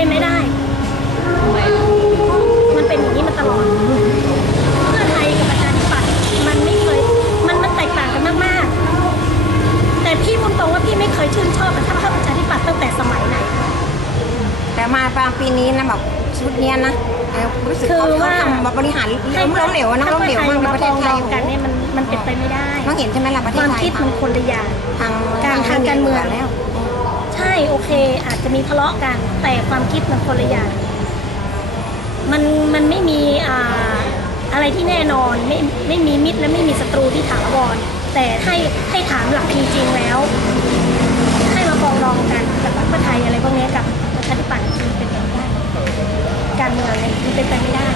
เป็นไม่ได้มันเป็นอย่างนี้มาตลอดเพื่อไทยกับประชาธิปัตย์มันไม่เคย มันมันแตกต่างกันมากๆ แต่พี่พูดตรงว่าพี่ไม่เคยชื่นชอบกับพรรคประชาธิปัตย์ตั้งแต่สมัยไหน แต่มาตามปีนี้นะแบบชุดเนี้ยนะเออรู้สึกคือเขาว่าทำแบบบริหารล้มล้มเหลวนะล้มเหลวมากในประเทศไทยกันเนี่ยมันมันเป็นไปไม่ได้น้องเห็นใช่ไหมล่ะประเทคศวามไทยคิดมันคนละอย่างทางการทางการเมืองแล้วใช่ โอเค อาจจะมีทะเลาะกัน แต่ความคิดมันคนละอย่างมันมันไม่มีอ่าอะไรที่แน่นอนไม่ไม่มีมิตรและไม่มีศัตรูที่ถาวร แต่ให้ให้ถามหลักจริงๆแล้ว ให้มาฟองรองกันกับพรรคเพื่อไทยอะไรพวกนี้กับประชาธิปัตย์มันเป็นไปไม่ได้การเมืองเนี่ยมันเป็นไปไม่ได้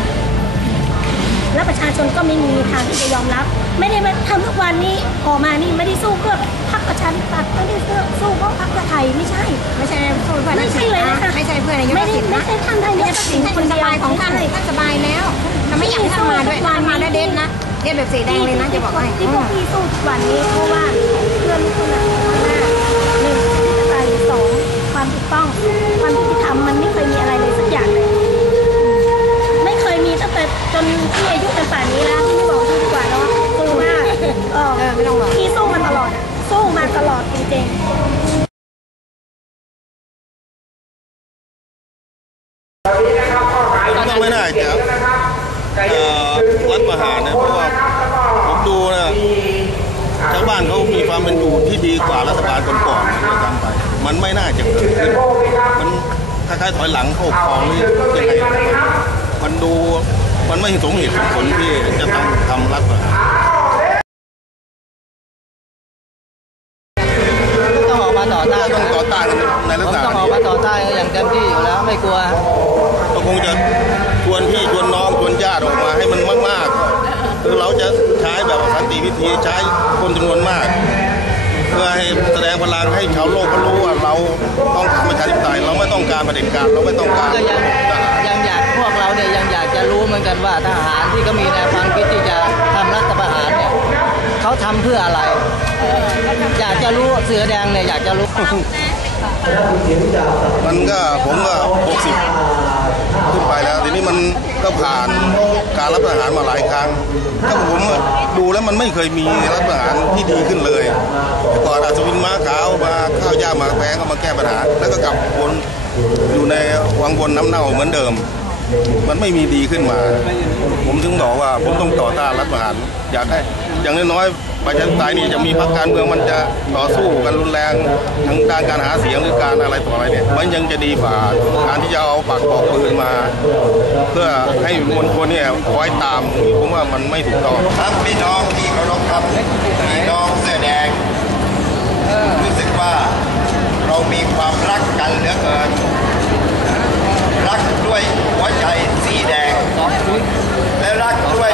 แล้วประชาชนก็ไม่มีทางที่จะยอมรับ ไม่ได้มาทำทุกวันนี้ออกมานี่ไม่ได้สู้เพื่อ ประชาธิปัตย์ไม่ได้สู้สู้เพราะพรรคเพื่อไทยไม่ใช่ ไม่ใช่เพื่อนไม่ใช่เลยนะคะไม่ใช่เพื่อนนายกไม่ได้ทักษิณไม่นะใช่ท่านนายกทักษิณท่านคนสเดียวบายของท่านไม่ใช่ท่านสบายแล้วเราไม่อยากให้ท่านมาด้วยท่านมาด้วยเด่นนะเด่นแบบสีแดงเลยนะจะบอกให้ที่พวกพี่สู้ทุกวันนี้เพราะว่าเพื่อนทุกคนอะหน้าหนึ่งประชาธิปไตยสองความถูกต้องความยุติธรรมมันไม่เคยมีอะไร ก็ไม่น่าจะเอ่อรัฐประหารนะเพราะว่าผมดูนะชาวบ้านเขามีความเป็นอยู่ที่ดีกว่ารัฐบาลก่อนๆนะทำไป มันไม่น่าจะเกิดขึ้นมันคล้ายๆถอยหลังเข้าคลองหรือยังไงมันดูมันไม่สมเหตุสมผลที่จะต้องทำรัฐประหารต้องออกมาต่อต้านต้องต่อต้านกันในลักผมษณะต้องออกนี้มาต่อต้านอย่างเต็มที่อยู่แล้วไม่กลัวก็คงจะ วิธีใช้คนจำนวนมาก เพื่อให้แสดงพลังให้ชาวโลกเขารู้ว่าเราต้องทำประชาธิปไตยเราไม่ต้องการเผด็จการเราไม่ต้องการก็ยังยังอยากพวกเราเนี่ยยังอยากจะรู้เหมือนกันว่าทหารที่ก็มีแนวความคิดที่จะทำรัฐประหารเนี่ยเขาทำเพื่ออะไร อยากจะรู้เสือแดงเนี่ยอยากจะรู้ มันก็ผมก็ 60 ขึ้นไปแล้วทีนี้มันก็ผ่านการรับประหารมาหลายครั้งถ้าผมดูแล้วมันไม่เคยมีรับประหารที่ดีขึ้นเลยแต่ก่อนอัศวินม้าขาวมาข้าวยากมาแพงก็มาแก้ปัญหา แล้วก็กลับวนอยู่ในวังวนน้ำเน่าเหมือนเดิม มันไม่มีดีขึ้นมา ผมถึงบอกว่าผมต้องต่อต้านรัฐประหารอยากให้อย่างน้อยๆประชาธิปไตยนี่จะมีพรรคการเมืองมันจะต่อสู้กันรุนแรงทั้งการการหาเสียงหรือการอะไรต่ออะไรเนี่ยมันยังจะดีกว่าการที่จะเอาปากปอกปืนมา เพื่อให้มวลชนเนี่ยคอยตามผมว่ามันไม่ถูกต้องครับพี่น้องที่เคารพครับพี่น้องเสื้อแดงรู้สึกว่าเรามีความรักกันเหลือเกิน รักด้วยหัวใจสีแดงและรักด้วย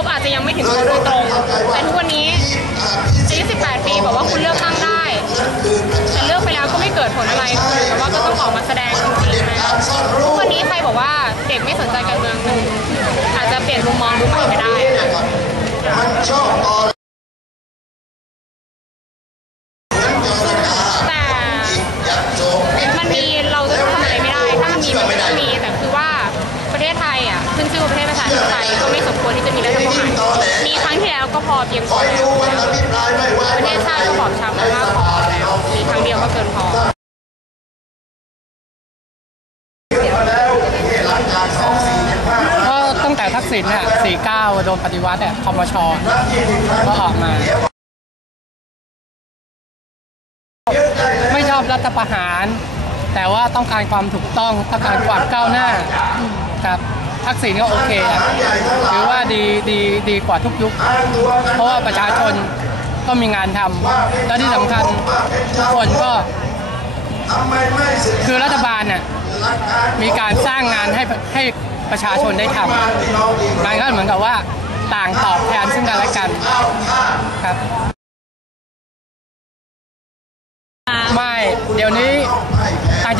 บอาจจะยังไม่ถึงตัวโดยตรง แต่ทุกวันนี้อายุ18 ปีบอกว่าคุณเลือกตั้งได้ แต่เลือกไปแล้วก็ไม่เกิดผลอะไรแต่ว่าก็ต้องออกมาแสดงจริงๆนะทุกวันนี้ใครบอกว่าเด็กไม่สนใจการเมืองอาจจะเปลี่ยนมุมมองดูใหม่ก็ได้ อเพียงพอแล้วประเทศชาติก็บอบช้ำมามากพอแล้วมีครั้งเดียวก็เกินพอก็ตั้งแต่ทักษิณเนี่ยสี่เก้าโดนปฏิวัติเนี่ยคอมชก็ออกมา ไม่ชอบรัฐประหาร แต่ว่าต้องการความถูกต้อง ต้องการความก้าวหน้าครับ ทักษิณก็โอเคอะถือว่าดีดีดีกว่าทุกยุค เพราะว่าประชาชนก็มีงานทำและที่สำคัญทุกคนก็คือรัฐบาลน่ะมีการสร้างงานให้ให้ประชาชนได้ทำมันก็เหมือนกับว่าต่างตอบแทนซึ่งกันและกันครับ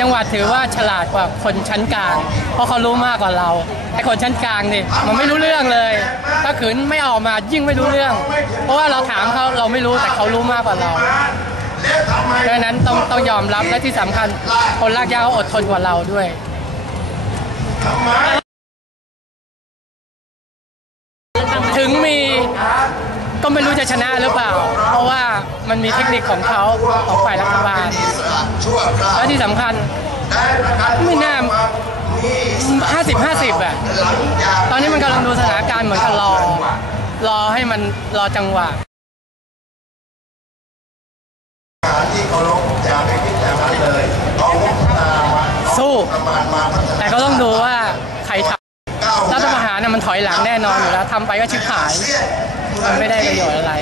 งจังหวัดถือว่าฉลาดกว่าคนชั้นกลาง เพราะเขารู้มากกว่าเราไอ้คนชั้นกลางนี่มันไม่รู้เรื่องเลย ถ้าขืนไม่ออกมายิ่งไม่รู้เรื่อง เพราะว่าเราถามเขาเราไม่รู้แต่เขารู้มากกว่าเราดังนั้นต้องต้องยอมรับและที่สำคัญ คนลากยาเขาอดทนกว่าเราด้วยถึงมีก็ไม่รู้จะชนะหรือเปล่า มันมีเทคนิคของเขาของฝ่ายรัฐบาล และที่สำคัญไม่น่าห้าสิบห้าสิบอะตอนนี้มันกำลังดูสถานการณ์เหมือนกับรอ รอให้มันรอจังหวะสู้ แต่ก็ต้องดูว่าใครทำรัฐประหารน่ะมันถอยหลังแน่นอนอยู่แล้วทำไปก็ชิบหาย มันไม่ได้ประโยชน์อะไร